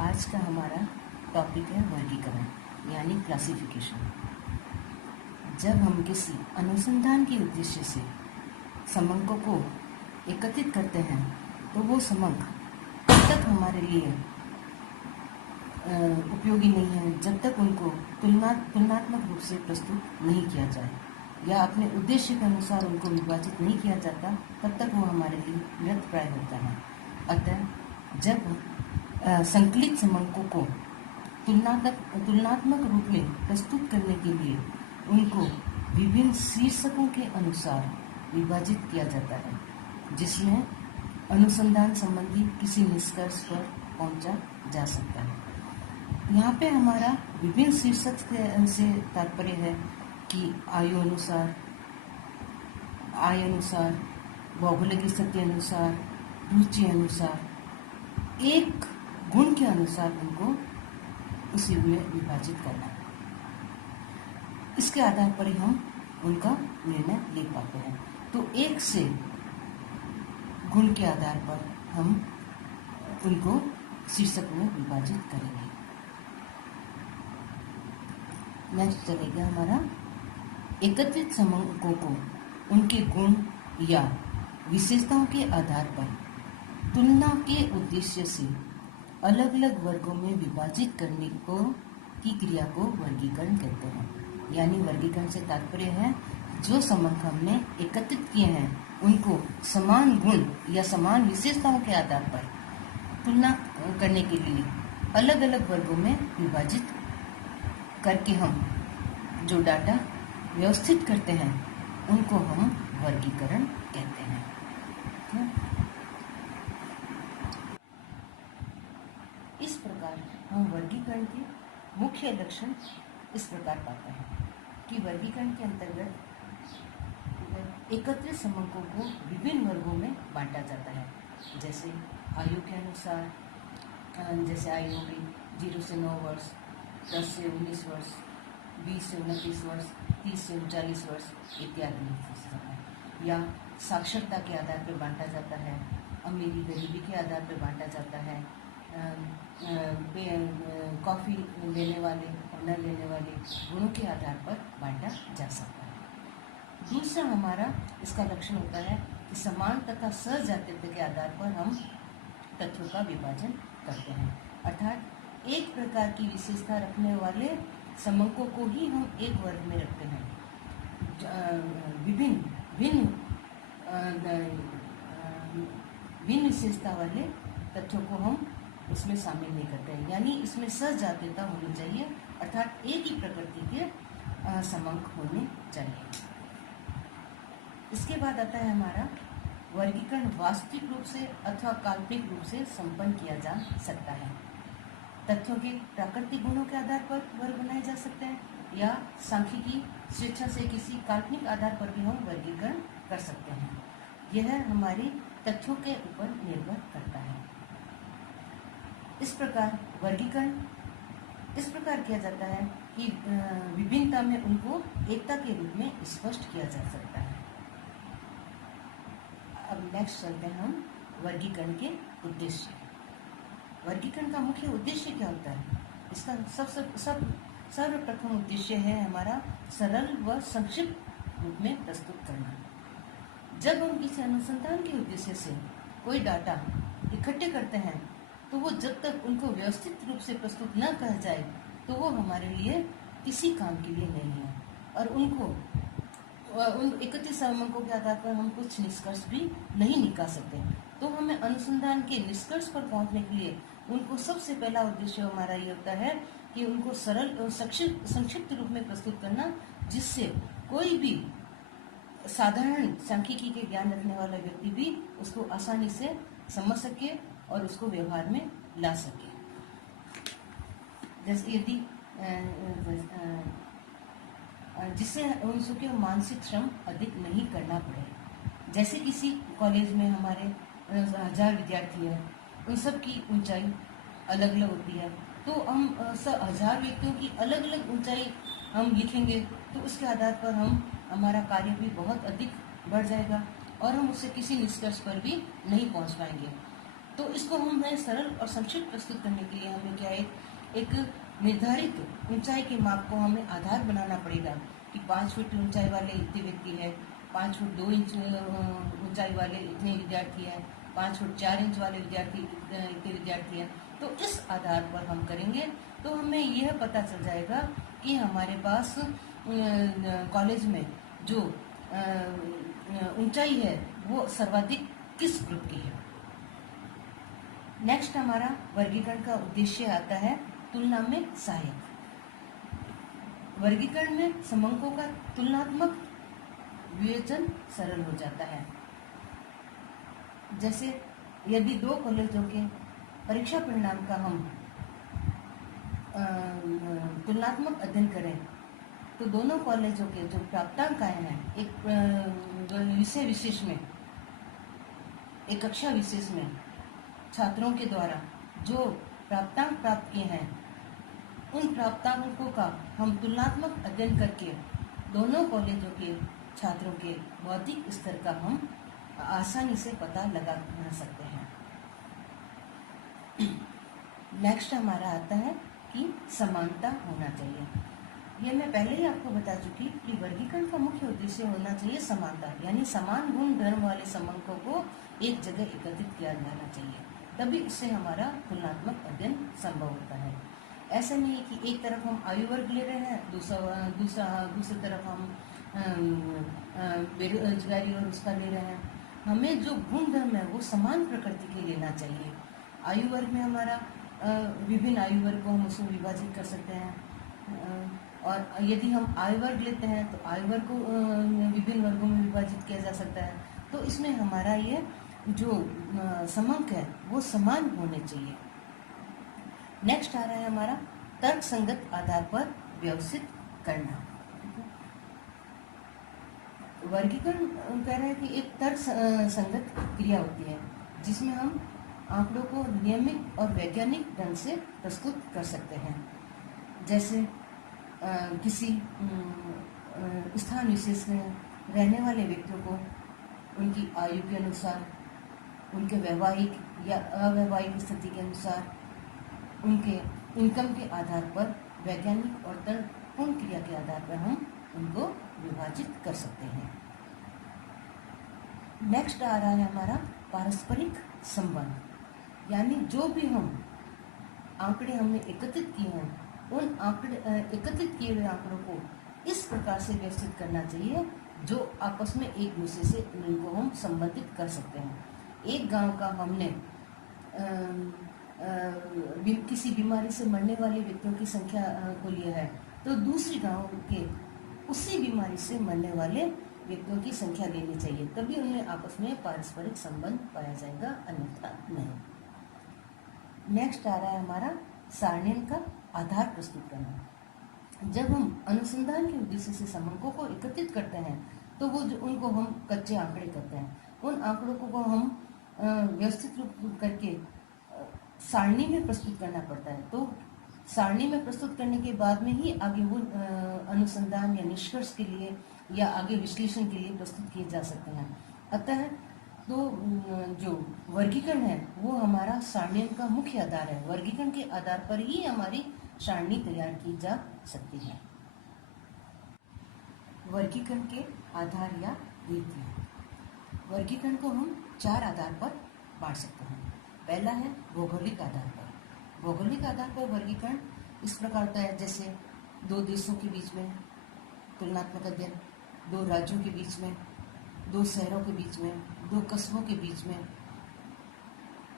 आज का हमारा टॉपिक है वर्गीकरण यानी क्लासिफिकेशन। जब हम किसी अनुसंधान के उद्देश्य से समंकों को एकत्रित करते हैं तो वो समंक तब तक हमारे लिए उपयोगी नहीं है जब तक उनको तुलनात्मक रूप से प्रस्तुत नहीं किया जाए या अपने उद्देश्य के अनुसार उनको विभाजित नहीं किया जाता, तब तक वो हमारे लिए व्यर्थप्राय होता है। अतः जब संकलित समंकों को तुलनात्मक रूप में प्रस्तुत करने के लिए उनको विभिन्न शीर्षकों के अनुसार विभाजित किया जाता है, जिसमें अनुसंधान संबंधी किसी निष्कर्ष पर पहुंचा जा सकता है। यहाँ पे हमारा विभिन्न शीर्षक से तात्पर्य है कि आय अनुसार, भौगोलिक स्थिति अनुसार, रुचि अनुसार, एक गुण के अनुसार उनको उस युग में विभाजित करना है। इसके आधार पर ही हम उनका निर्णय ले पाते हैं। तो एक से गुण के आधार पर हम उनको शीर्षक में विभाजित करेंगे। नेक्स्ट चलेगा हमारा एकत्रित समंकों को उनके गुण या विशेषताओं के आधार पर तुलना के उद्देश्य से अलग अलग वर्गों में विभाजित करने की क्रिया को वर्गीकरण कहते हैं। यानी वर्गीकरण से तात्पर्य है जो समंक हमने एकत्रित किए हैं उनको समान गुण या समान विशेषताओं के आधार पर तुलना करने के लिए अलग अलग वर्गों में विभाजित करके हम जो डाटा व्यवस्थित करते हैं उनको हम वर्गीकरण कहते हैं। इस प्रकार हम वर्गीकरण के मुख्य लक्षण इस प्रकार पाते हैं कि वर्गीकरण के अंतर्गत एकत्रित समंकों को विभिन्न वर्गों में बांटा जाता है। जैसे आयु के अनुसार, जैसे आयु होगी 0 से 9 वर्ष, 10 से 19 वर्ष, 20 से 29 वर्ष, 30 से 39 वर्ष इत्यादि। या साक्षरता के आधार पर बांटा जाता है, अमीरी गरीबी के आधार पर बांटा जाता है, कॉफ़ी लेने वाले और न लेने वाले गुणों के आधार पर बांटा जा सकता है। दूसरा हमारा इसका लक्षण होता है कि समान तथा सजातीयता के आधार पर हम तत्वों का विभाजन करते हैं। अर्थात एक प्रकार की विशेषता रखने वाले समंकों को ही हम एक वर्ग में रखते हैं। भिन्न विशेषता वाले तथ्यों को हम उसमें शामिल नहीं करते हैं। यानी इसमें सजातीयता होनी चाहिए, अर्थात एक ही प्रकृति के समंक होने चाहिए। इसके बाद आता है हमारा वर्गीकरण वास्तविक रूप से अथवा काल्पनिक रूप से संपन्न किया जा सकता है। तथ्यों के प्राकृतिक गुणों के आधार पर वर्ग बनाए जा सकते हैं या सांख्यिकी स्वेच्छा से किसी काल्पनिक आधार पर भी हम वर्गीकरण कर सकते हैं। यह हमारी तथ्यों के ऊपर निर्भर करता है। इस प्रकार वर्गीकरण इस प्रकार किया जाता है कि विभिन्नता में उनको एकता के रूप में स्पष्ट किया जा सकता है। अब नेक्स्ट चलते हैं हम वर्गीकरण के उद्देश्य। वर्गीकरण का मुख्य उद्देश्य क्या होता है? इसका सर्वप्रथम उद्देश्य है हमारा सरल व संक्षिप्त रूप में प्रस्तुत करना। जब हम किसी अनुसंधान के उद्देश्य से कोई डाटा इकट्ठे करते हैं तो वो जब तक उनको व्यवस्थित रूप से प्रस्तुत न किया जाए तो वो हमारे लिए किसी काम के लिए नहीं है, और उन एकत्रित समंकों के आधार पर हम कुछ निष्कर्ष भी नहीं निकाल सकते। तो हमें अनुसंधान के निष्कर्ष पर पहुंचने के लिए उनको सबसे पहला उद्देश्य हमारा ये होता है कि उनको सरल और संक्षिप्त रूप में प्रस्तुत करना, जिससे कोई भी साधारण सांख्यिकी के ज्ञान रखने वाला व्यक्ति भी उसको आसानी से समझ सके और उसको व्यवहार में ला सके। जैसे यदि जिससे उनके मानसिक श्रम अधिक नहीं करना पड़े। जैसे किसी कॉलेज में हमारे 1000 विद्यार्थी हैं, उन सब की ऊंचाई अलग अलग होती है, तो हम 1000 व्यक्तियों की अलग अलग ऊंचाई हम लिखेंगे तो उसके आधार पर हमारा कार्य भी बहुत अधिक बढ़ जाएगा और हम उससे किसी निष्कर्ष पर भी नहीं पहुंच पाएंगे। तो इसको हमें सरल और संक्षिप्त प्रस्तुत करने के लिए हमें क्या एक निर्धारित ऊंचाई के माप को हमें आधार बनाना पड़ेगा कि 5 फीट ऊंचाई वाले इतने व्यक्ति है, 5 फुट 2 इंच ऊंचाई वाले इतने विद्यार्थी हैं, 5 फुट 4 इंच वाले इतने विद्यार्थी हैं। तो इस आधार पर हम करेंगे तो हमें यह पता चल जाएगा कि हमारे पास कॉलेज में जो ऊंचाई है वो सर्वाधिक किस ग्रुप की है। नेक्स्ट हमारा वर्गीकरण का उद्देश्य आता है तुलना में सहायक। वर्गीकरण में समंकों का तुलनात्मक विवेचन सरल हो जाता है। जैसे यदि 2 कॉलेजों के परीक्षा परिणाम का हम तुलनात्मक अध्ययन करें तो दोनों कॉलेजों के जो प्राप्तांक आए हैं एक विषय विशेष में, एक कक्षा विशेष में छात्रों के द्वारा जो प्राप्तांक प्राप्त किए हैं उन प्राप्तांकों का हम तुलनात्मक अध्ययन करके दोनों कॉलेजों के छात्रों के बौद्धिक स्तर का हम आसानी से पता लगा सकते हैं। नेक्स्ट हमारा आता है कि समानता होना चाहिए। ये मैं पहले ही आपको बता चुकी कि वर्गीकरण का मुख्य उद्देश्य होना चाहिए समानता, यानी समान गुण धर्म वाले समंकों को एक जगह एकत्रित किया जाना चाहिए, तभी इससे हमारा तुलनात्मक अध्ययन संभव होता है। ऐसा नहीं है कि एक तरफ हम आयु वर्ग ले रहे हैं, दूसरी तरफ हम बेरोजगारी और उसका ले रहे हैं। हमें जो गुण धर्म है वो समान प्रकृति के लेना चाहिए। आयु वर्ग में हमारा विभिन्न आयु वर्ग को हम उसमें विभाजित कर सकते हैं, और यदि हम आयु वर्ग लेते हैं तो आयु वर्ग को विभिन्न वर्गों में विभाजित किया जा सकता है। तो इसमें हमारा ये जो समंक है वो समान होने चाहिए। नेक्स्ट आ रहा है हमारा तर्क संगत आधार पर व्यवस्थित करना। वर्गीकरण कह रहे हैं कि एक तर्क संगत क्रिया होती है जिसमें हम आंकड़ों को नियमित और वैज्ञानिक ढंग से प्रस्तुत कर सकते हैं। जैसे किसी स्थान विशेष में रहने वाले व्यक्तियों को उनकी आयु के अनुसार, उनके वैवाहिक या अवैवाहिक स्थिति के अनुसार, उनके इनकम के आधार पर वैज्ञानिक और तर्कपूर्ण क्रिया के आधार पर हम उनको विभाजित कर सकते हैं। नेक्स्ट आ रहा है हमारा पारस्परिक संबंध, यानी जो भी हम आंकड़े हमने एकत्रित किए हैं उन एकत्रित किए हुए आंकड़ों को इस प्रकार से व्यवस्थित करना चाहिए जो आपस में एक दूसरे से इनको हम संबंधित कर सकते हैं। एक गांव का हमने किसी बीमारी से मरने वाले व्यक्तियों की संख्या को लिया है तो दूसरी गांव के उसी बीमारी से मरने वाले व्यक्तियों की संख्या लेनी चाहिए, तभी उनमें आपस में पारस्परिक संबंध पाया जाएगा, अन्यथा नहीं। नेक्स्ट आ रहा है हमारा सारणियन का आधार प्रस्तुत करना। जब हम अनुसंधान के उद्देश्य से समंकों को एकत्रित करते हैं तो वो जो उनको हम कच्चे आंकड़े कहते हैं, उन आंकड़ों को हम व्यवस्थित रूप करके सारणी में प्रस्तुत करना पड़ता है। तो सारणी में प्रस्तुत करने के बाद में ही आगे वो अनुसंधान या निष्कर्ष के लिए या आगे विश्लेषण के लिए प्रस्तुत किए जा सकते हैं। अतः तो जो वर्गीकरण है वो हमारा सारणियन का मुख्य आधार है। वर्गीकरण के आधार पर ही हमारी सारणी तैयार की जा सकती है। वर्गीकरण के आधार या रीति। वर्गीकरण को हम 4 आधार पर बांट सकते हैं। पहला है भौगोलिक आधार पर। भौगोलिक आधार पर वर्गीकरण इस प्रकार होता है जैसे 2 देशों के बीच में तुलनात्मक अध्ययन, 2 राज्यों के बीच में, 2 शहरों के बीच में, 2 कस्बों के बीच में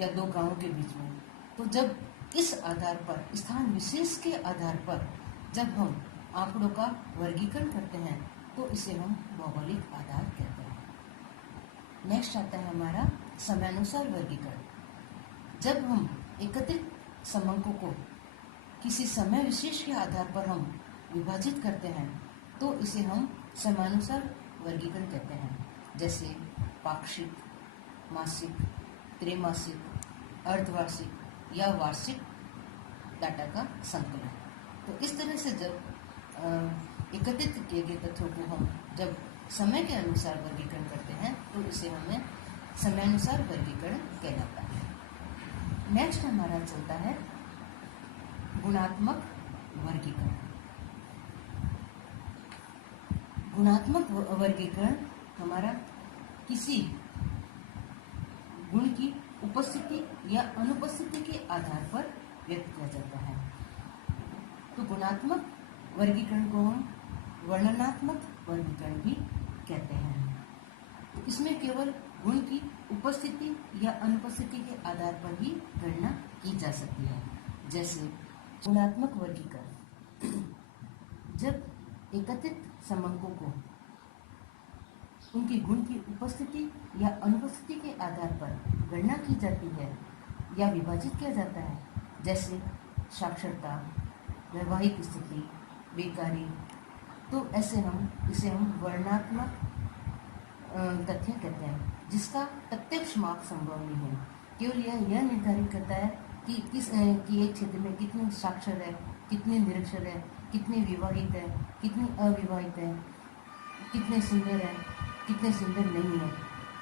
या 2 गांवों के बीच में। तो जब इस आधार पर, स्थान विशेष के आधार पर जब हम आंकड़ों का वर्गीकरण करते हैं तो इसे हम भौगोलिक आधार कहते हैं। नेक्स्ट आता है हमारा समयानुसार वर्गीकरण। जब हम एकत्रित समंकों को किसी समय विशेष के आधार पर हम विभाजित करते हैं तो इसे हम समयानुसार वर्गीकरण कहते हैं। जैसे पाक्षिक, मासिक, त्रैमासिक, अर्धवार्षिक या वार्षिक डाटा का संकलन। तो इस तरह से जब एकत्रित किए गए तथ्यों को हम जब समय के अनुसार वर्गीकरण करते हैं तो इसे हमें समयानुसार वर्गीकरण कहलाता है। नेक्स्ट हमारा चलता है गुणात्मक वर्गीकरण। गुणात्मक वर्गीकरण हमारा किसी गुण की उपस्थिति या अनुपस्थिति के आधार पर व्यक्त किया जाता है। तो गुणात्मक वर्गीकरण को हम वर्णनात्मक वर्गीकरण भी कहते हैं। तो इसमें केवल गुण की उपस्थिति या अनुपस्थिति के आधार पर ही गणना की जा सकती है। जैसे गुणात्मक वर्गीकरण, जब एकत्रित समंकों को उनकी गुण की उपस्थिति या अनुपस्थिति के आधार पर गणना की जाती है या विभाजित किया जाता है, जैसे साक्षरता, वैवाहिक स्थिति, बेकारी, तो ऐसे इसे हम वर्णनात्मक तथ्य कहते हैं, जिसका प्रत्यक्ष माप संभव नहीं है। केवल यह निर्धारित करता है कि एक क्षेत्र में कितने साक्षर है, कितने निरक्षर है, कितने विवाहित है, कितने अविवाहित है, कितने सुंदर है, कितने सुंदर नहीं है।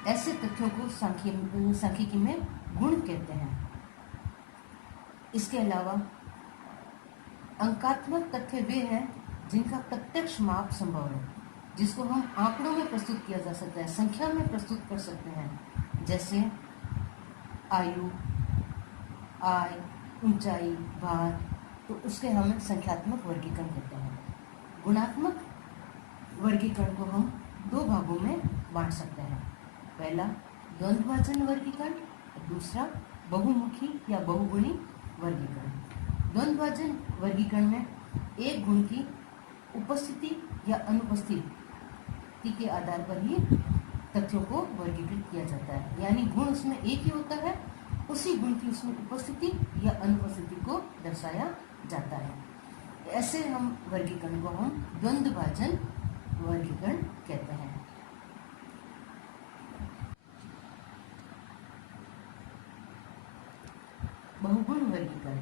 ऐसे तथ्यों को सांख्यिकी में गुण कहते हैं। इसके अलावा अंकात्मक तथ्य वे हैं जिनका प्रत्यक्ष माप संभव है, जिसको हम आंकड़ों में प्रस्तुत किया जा सकता है, संख्या में प्रस्तुत कर सकते हैं। जैसे आयु, आय, ऊंचाई, भार, तो उसके हम संख्यात्मक वर्गीकरण कहते हैं। गुणात्मक वर्गीकरण को हम दो भागों में बांट सकते हैं। पहला द्वंद्वभाजन वर्गीकरण, दूसरा बहुमुखी या बहुगुणी वर्गीकरण। द्वंद्वभाजन वर्गीकरण में एक गुण की उपस्थिति या अनुपस्थिति के आधार पर ही तथ्यों को वर्गीकृत किया जाता है, यानी गुण उसमें एक ही होता है, उसी गुण की उसमें उपस्थिति या अनुपस्थिति को दर्शाया जाता है। ऐसे हम वर्गीकरण को हम द्वंद्वभाजन वर्गीकरण कहते हैं। बहुगुण वर्गीकरण,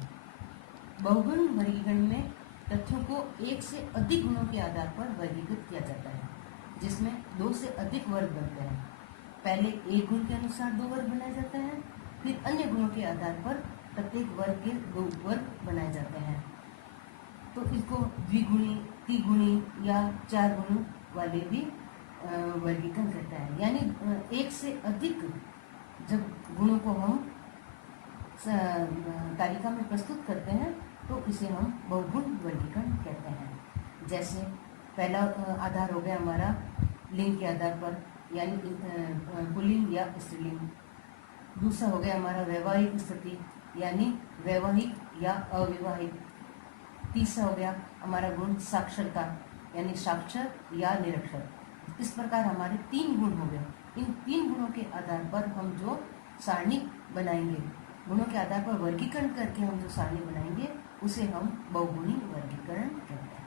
बहुगुण वर्गीकरण में तथ्यों को एक से अधिक गुणों के आधार पर वर्गीकृत किया जाता है, जिसमें दो से अधिक वर्ग बनते हैं। पहले एक गुण के अनुसार दो वर्ग बनाए जाते हैं, फिर अन्य गुणों के आधार पर प्रत्येक वर्ग के दो वर्ग बनाए जाते हैं। तो इसको द्विगुणी, त्रिगुणी या चार गुणों वाले भी वर्गीकरण करता है। यानी एक से अधिक जब गुणों को हम तालिका में प्रस्तुत करते हैं तो इसे हम बहुगुण वर्गीकरण कहते हैं। जैसे पहला आधार हो गया हमारा लिंग के आधार पर, यानी पुल्लिंग या स्त्रीलिंग। दूसरा हो गया हमारा वैवाहिक स्थिति, यानी वैवाहिक या अविवाहित। तीसरा हो गया हमारा गुण साक्षरता, यानी साक्षर या निरक्षर। इस प्रकार हमारे तीन गुण हो गए। इन तीन गुणों के आधार पर हम जो सारणी बनाएंगे, गुणों के आधार पर वर्गीकरण करके हम जो सारणी बनाएंगे, उसे हम बहुगुणी वर्गीकरण कहते हैं।